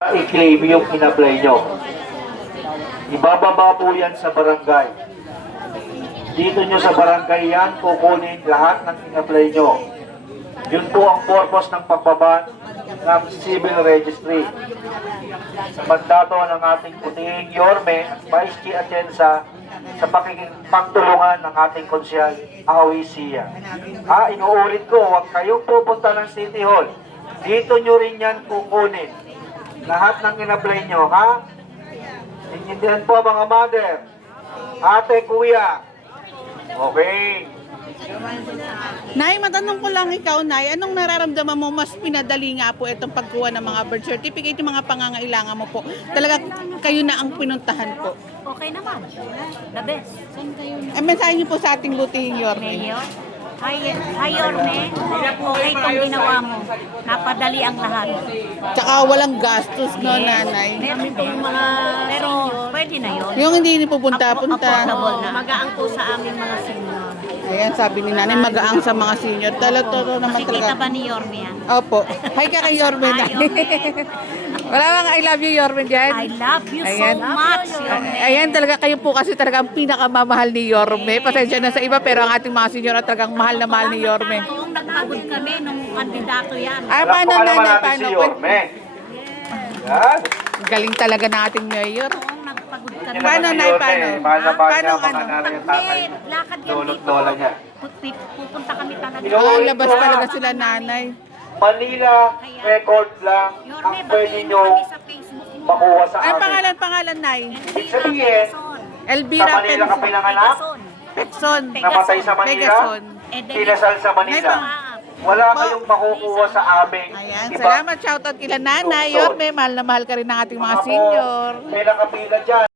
I-claim yung in-apply nyo. Ibababa po yan sa barangay. Dito nyo sa barangay yan, kukunin lahat ng in-apply nyo. Yun po ang purpose ng pagbaba ng civil registry. Sa mandato ng ating puting Yorme at Vice Chair Atienza sa pagtulungan ng ating konsyal Awi Sia. Inuulit ko, huwag kayong pupunta ng City Hall. Dito nyo rin yan kukunin. Lahat ng in-apply nyo, ha? Intindihan po mga mother, ate, kuya. Okay. Nay, matanong ko lang ikaw, Nay, anong nararamdaman mo mas pinadali nga po itong pagkuha ng mga birth certificate, yung mga pangangailangan mo po? Talaga kayo na ang pinuntahan po. Okay naman. The best. Mensahe niyo po sa ating butihing Yorme. Mayor. Hi, Yorme. Okay itong ginawa mo. Napadali ang lahat. Tsaka walang gastos, no, Nanay? Meron pong mga pero pwede na yun. Yung hindi ni pupunta-punta. Affordable na. Magaang po sa aming mga senior. Ayan, sabi ni Nanay, magaang sa mga senior. Totoo naman Nakikita talaga. ba ni Yorme yan? Opo. Hi ka kay Yorme, Hi, Nay. Yorme. Wala bang I love you, Yorme, dyan? I love you Ayan. so much, Yorme. Ayan, talaga kayo po kasi talaga ang pinakamamahal ni Yorme. Pasensya na sa iba, pero ang ating mga senior at talagang mahal na mahal ni Yorme. Kung nagpagod kami nung kandidato yan. Paano, Palakpakan naman Nanay? natin Paano? si Yorme. Yan. Galing talaga ng ating mayor. Kung nagpagod kami. Yan Paano, naman si Nay? Yorme. Paano? Mahal na mahal Paano, niya ang mga ano? nanay at tatay. Lakad yan Lolo't dito. lola niya. Pupunta kami talaga. Labas talaga sila, Nanay. Manila record lang ang pwede nyo makuha sa Ay, amin. pangalan, Nay. Ibig sabihin, sa Elvira Manila ka pinanganak, Pexon. namatay sa Manila, Pegason. kinasal sa Manila. Wala kayong makukuha sa amin. Ayan, Iba- salamat. Shoutout kila Nanay. Yorme, mahal na mahal ka rin ng ating mga Ako, senior. may nakapila dyan.